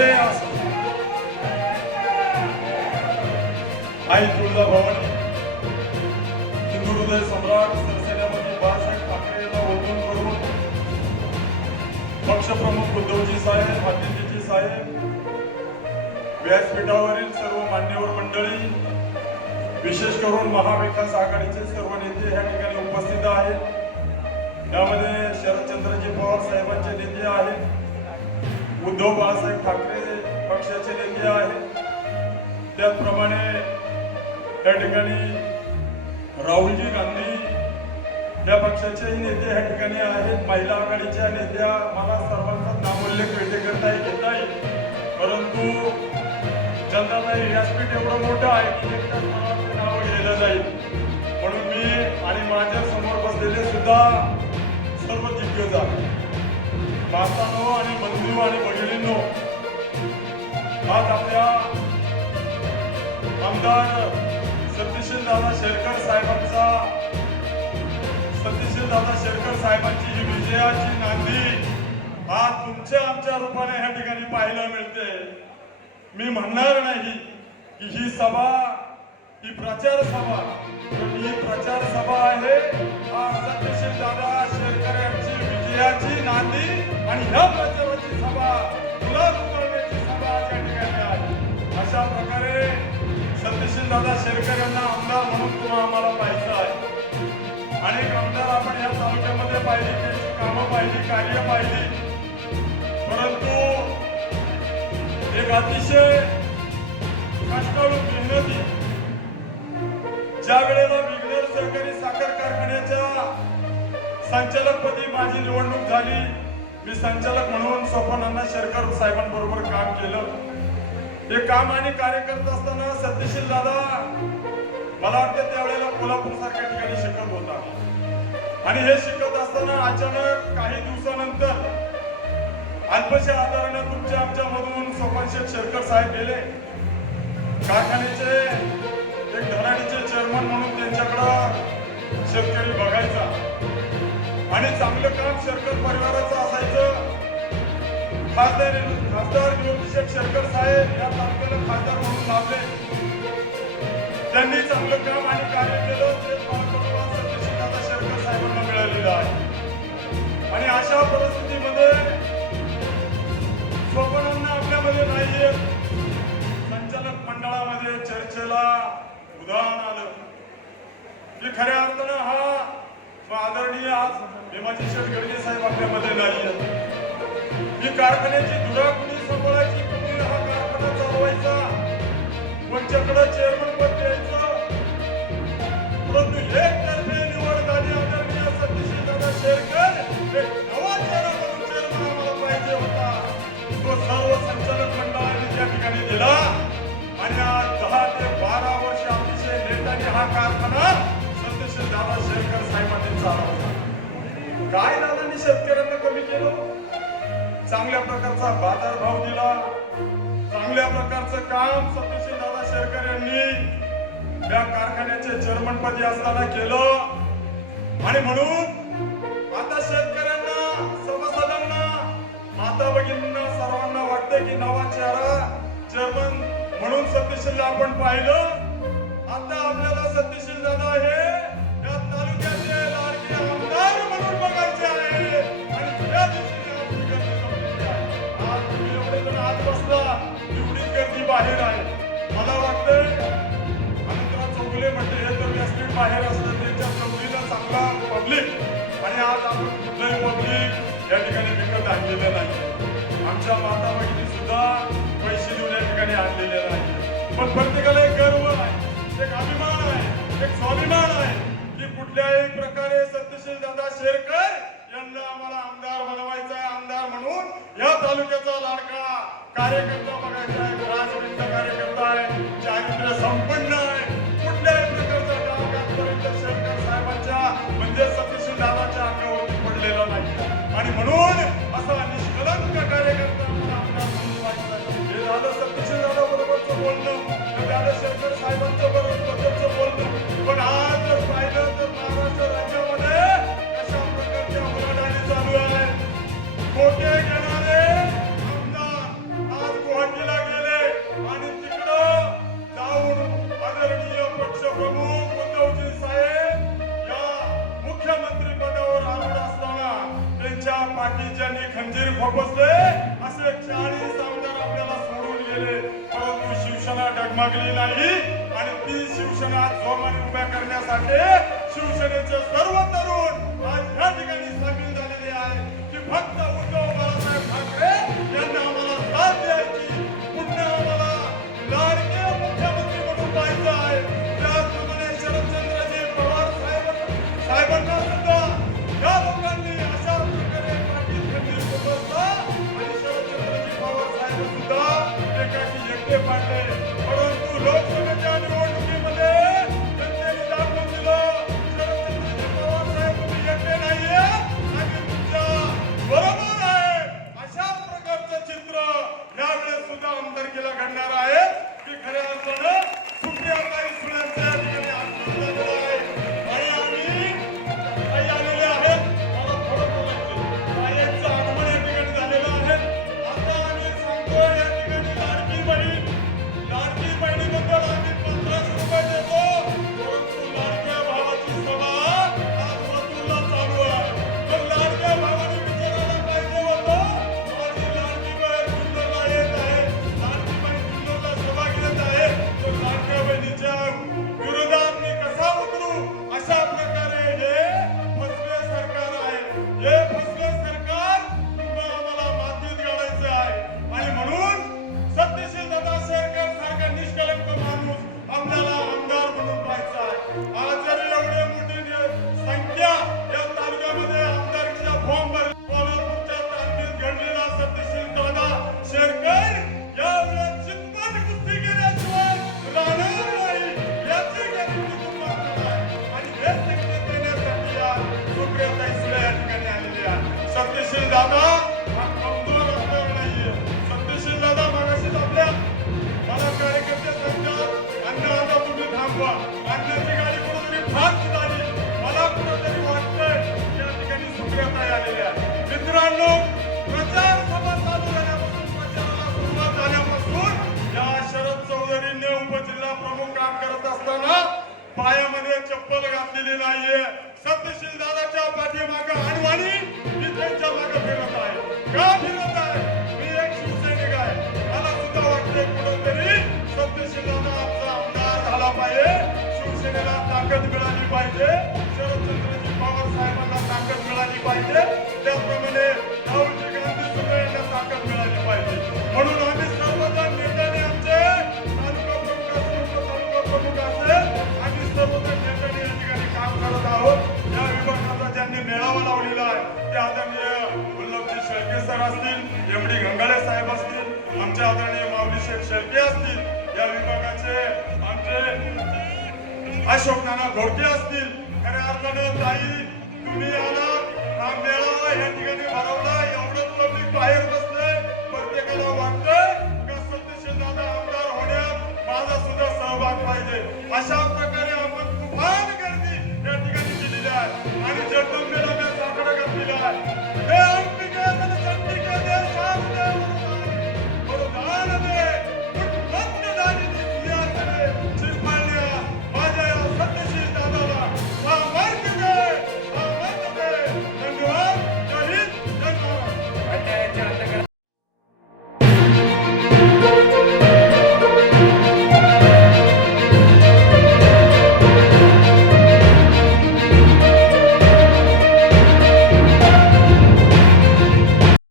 विजय. आई तुळजा भवानी. हिंदू हृदय सम्राट सरसेनापती बाळासाहेब ठाकरे यांना ओळखून करून पक्षप्रमुख उद्धवजी साहेब आदित्यजी साहेब व्यासपीठावरील सर्व मान्यवर मंडळी विशेष करून महाविकास आघाडीचे सर्व नेते या ठिकाणी उपस्थित आहेत. यामध्ये शरदचंद्रजी पवार साहेबांचे नेते आहेत. उद्धव बाळासाहेब ठाकरे पक्षाचे नेते आहेत. त्याचप्रमाणे या ठिकाणी राहुलजी गांधी या पक्षाचेही नेते या ठिकाणी आहेत. महिला आघाडीच्या नेत्या मला सर्वांचा नामोल्लेख करता येत नाही परंतु जनताताई व्यासपीठ एवढं मोठं आहे की एकट्याच मला नाव घेतलं जाईल. म्हणून मी आणि माझ्यासमोर बसलेले सुद्धा सर्व दिग्गज आहेत मातांनो आणि बंधू आणि बहिणींनो आज आपल्या आमदार सतीशील दादा शेरकर साहेबांचा सतीशील दादा शेरकर साहेबांची ही विजयाची नांदी आज तुमच्या आमच्या रूपाने ह्या ठिकाणी पाहायला मिळते. मी म्हणणार नाही की ही सभा ही प्रचार सभा ही प्रचार सभा आहे. आज दादा शेरकर यांची विजयाची नांदी आणि ह्या प्रचाराची सभा तुला उतरण्याची सभा त्या या ठिकाणी अशा प्रकारे सत्यशील दादा शेरकर यांना आमदार म्हणून तुम्हाला आम्हाला पाहायचं आहे. अनेक आमदार आपण या तालुक्यामध्ये पाहिजे त्यांची कामं पाहिली कार्य पाहिली. परंतु एक अतिशय कष्टाळू मेहनती ज्या वेळेला विघ्नर सहकारी साखर कारखान्याच्या संचालकपदी माझी निवडणूक झाली मी संचालक म्हणून सोपानांना शेरकर साहेबांबरोबर काम केलं. हे काम आणि कार्य करत असताना सत्यशील दादा मला वाटतं त्यावेळेला कोल्हापूर सारख्या ठिकाणी शिकत होता. आणि हे शिकत असताना अचानक काही दिवसानंतर अल्पशा आधारानं तुमच्या आमच्या मधून सोपान शेख शेरकर साहेब गेले. कारखान्याचे एक धडाडीचे चेअरमन म्हणून त्यांच्याकडं शेतकरी बघायचा. आणि चांगलं काम शेरकर परिवाराचं साहेबचं खासदार खासदार योगी शेठ साहेब या तालुक्याला खासदार म्हणून लावले त्यांनी चांगलं काम आणि कार्य केलं ते पालकमंत्री सत्यशीलदादा साहेबांना मिळालेलं आहे. आणि अशा परिस्थितीमध्ये स्वप्नांना आपल्यामध्ये नाहीये. संचालक मंडळामध्ये चर्चेला उदाहरण आलं. की खऱ्या अर्थानं हा व आदरणीय आज भीमाजी शेठ साहेब आपल्यामध्ये नाही ही कारखान्याची धुरा कुणी सांभाळायची कुणी हा कारखाना चालवायचा कोणच्याकडे चेअरमन पद द्यायचं. परंतु एक तर्फे निवड झाली आदरणीय सतीश दादा शेरकर एक नवा चेहरा म्हणून चेअरमन आम्हाला पाहिजे होता. तो सर्व संचालक मंडळाने त्या ठिकाणी दिला. आणि आज दहा ते बारा वर्ष अतिशय नेटाने हा कारखाना सत्यशील दादा साहेबांनी चालवला काय दादांनी शेतकऱ्यांना कमी केलं? चांगल्या प्रकारचा बाजारभाव दिला. चांगल्या प्रकारचं काम सत्यशील दादा शेरकर यांनी या कारखान्याचे चेअरमन पदी असताना केलं. आणि म्हणून आता शेतकऱ्यांना सभासदांना माता भगिनींना सर्वांना वाटते की नवा चेहरा चेअरमन म्हणून सत्यशील आपण पाहिलं. आता आपल्याला सतीशील दादा कुठलंही पब्लिक या ठिकाणी विकत आणलेलं नाही आमच्या माता भगिनी सुद्धा पैसे देऊन या ठिकाणी आणलेले नाही पण प्रत्येकाला एक गर्व आहे एक अभिमान आहे. एक स्वाभिमान आहे की कुठल्याही प्रकारे सत्यशील दादा शेरकर यांना आम्हाला आमदार बनवायचा आहे. आमदार म्हणून या तालुक्याचा लाडका कार्यकर्ता बघायचा आहे राजवडीचा कार्यकर्ता आहे चारित्र्य संपन्न बसले. असे चाळीस आमदार आपल्याला सोडून गेले. परंतु शिवसेना डगमगली नाही आणि ती शिवसेना जोमाने उभ्या करण्यासाठी शिवसेनेचे सर्व तरुण आज या ठिकाणी सामील झालेले आहे की फक्त उद्धव बाळासाहेब ठाकरे यांना मित्रांनो प्रचार सभा चालू झाल्यापासून प्रचाराला सुरुवात झाल्यापासून या शरद चौधरीने उपजिल्हा प्रमुख काम करत असताना पायामध्ये चप्पल घातलेली नाहीये. सत्यशील दादाच्या पाठीमागा अडवाणी मी त्यांच्या मागे फिरत आहे. का फिरत आहे? मी एक शिवसैनिक आहे. मला सुद्धा वाटते कुठंतरी सत्यशील दादा आमचा आमदार झाला पाहिजे. शिवसेनेला ताकद मिळाली पाहिजे. शरदचंद्रजी पवार साहेबांना ताकद मिळाली पाहिजे. त्याप्रमाणे शेळके असतील या विभागाचे आमचे अशोक नाना घोडके असतील खऱ्या अर्थाने ताई तुम्ही आला हा मेळावा या ठिकाणी भरवला एवढंच पब्लिक बाहेर बसले प्रत्येकाला वाटतंय का सत्यशील दादा आमदार होण्यात माझा सुद्धा सहभाग पाहिजे. अशा प्रकारे आपण तुम्हाला